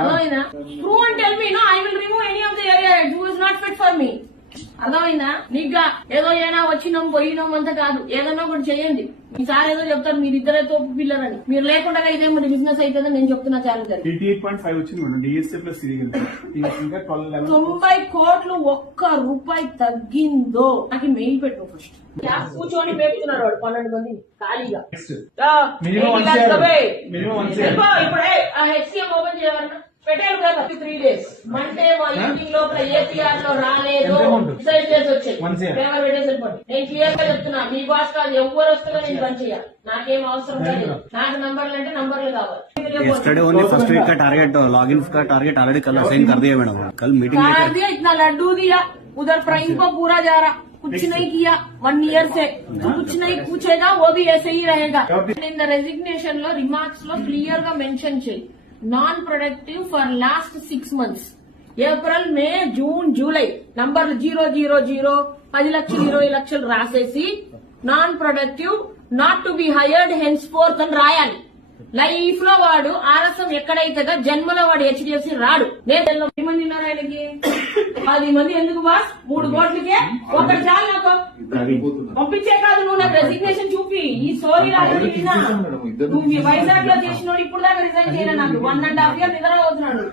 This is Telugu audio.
అర్థమైందా? Prove and tell me, no, I will remove any of the area who is not fit for me. అర్థమైందా? నీగా ఏదో ఏనా వచ్చినాం పోయినాం అంతా కాదు, ఏదన్నా ఒకటి చేయండి. ఈసారి ఏదో చెప్తారు మీరు ఇద్దరే తోపు పిల్లలని, మీరు లేకుండా ఇదే మరి బిజినెస్ అవుతుందని నేను చెప్తున్నా. చాలా 88.5 వచ్చింది మేడం, డిఎస్ఏ ప్లస్ 90 కోట్లు ఒక్క రూపాయి తగ్గిందో నాకు మెయిల్ పెట్టు ఫస్ట్. కూర్చొని మేపుతున్నారు వాడు 12 మందిని ఖాళీగా. ఇప్పుడే హెచ్సిఎం ఓపెన్ చేయాలన్నా పెట్టారు కదా 3 days. మండే ఈవినింగ్ లోపల ఏపీఆర్ లో రాలేదు డిసైడ్ చేసి వచ్చాయి పేపర్ పెట్టేసి వెళ్ళిపోండి. నేను క్లియర్ గా చెప్తున్నా, మీ బాస్ కాదు ఎవరు వస్తుందో నేను పని చేయాలి. నాకేం అవసరం లేదు, నాకు నంబర్లు అంటే నంబర్లు కావాలి. yesterday only first week का टारगेट लॉगिन का टारगेट ऑलरेडी कल असाइन कर दिया मैडम. कल मीटिंग कर दिया, इतना लड्डू दिया, उधर प्राइम को पूरा जा रहा, कुछ नहीं किया 1 year से, कुछ नहीं पूछेगा वो भी ऐसे ही रहेगा. In the resignation low remarks లో క్లియర్ గా మెన్షన్ చేయి, non productive for last 6 months. April May June July నంబర్లు 000 10 లక్షలు 20 లక్షలు రాసేసి non productive not to be hired hence fourth అని రాయాలి. లైఫ్ లో వాడు ఆర్ఎస్ఎం ఎక్కడైతే జన్మలో వాడు హెచ్డిఎఫ్సి రాడు. నేను 10 మంది ఉన్నారు ఆయనకి, 10 మంది ఎందుకు బాస్? 3 కోట్లకే ఒకటి చాలు నాకు పంపించే కాదు. నువ్వు నాకు రెసిగ్నేషన్ చూపి ఈ సోరీ రాజు నువ్వు వైజాగ్ లో చేసినోడు ఇప్పుడు దాకా రిజైన్ చేయలే. నాకు 1.5 year నిద్ర అవుతున్నాడు.